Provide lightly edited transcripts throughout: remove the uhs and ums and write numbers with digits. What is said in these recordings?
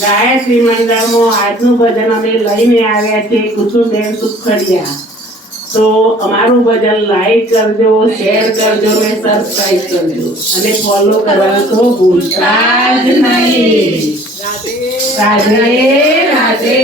ગાયત્રી મંડળમાં આજનું ભજન અમે લઈને આવ્યા છે કુસુમબેન સુખડિયા. તો અમારું ભજન લાઈક કરજો, શેર કરજો અને સબસ્ક્રાઇબ કરજો અને ફોલો કરવાનું તો ભૂલતા જ નહીં. રાધે રાધે.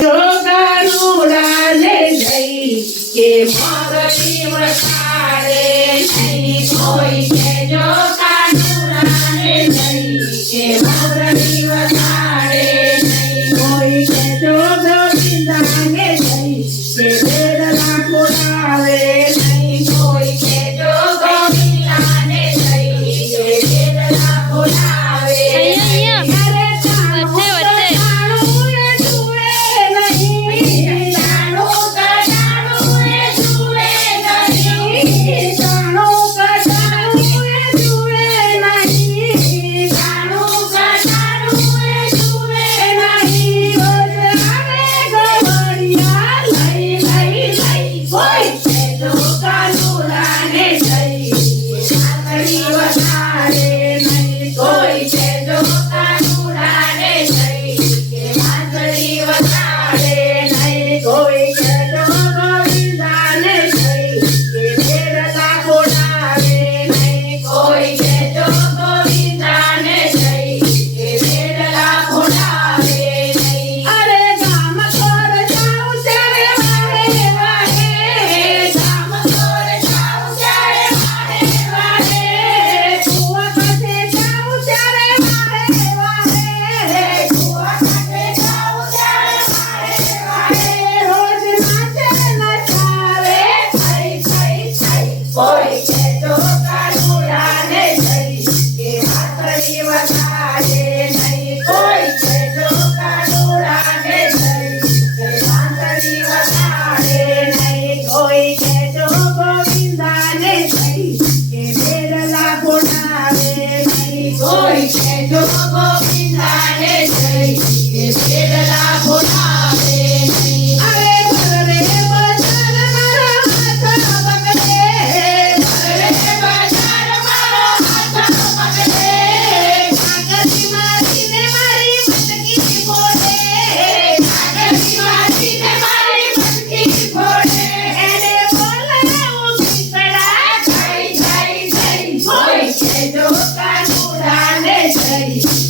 જોગાનું રાધે જઈ કે મોગલી વસાડે નહીં કોઈ કે જોગાનું રાધે જઈ કે મોગલી વસાડે નહીં કોઈ કે જો ગોવિંદાને જઈ કે બેડલા ખોડાવે નહીં કોઈ કે જો ગોવિંદાને જઈ કે બેડલા ખોડાવે.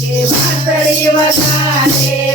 કે વાતળી વગાડે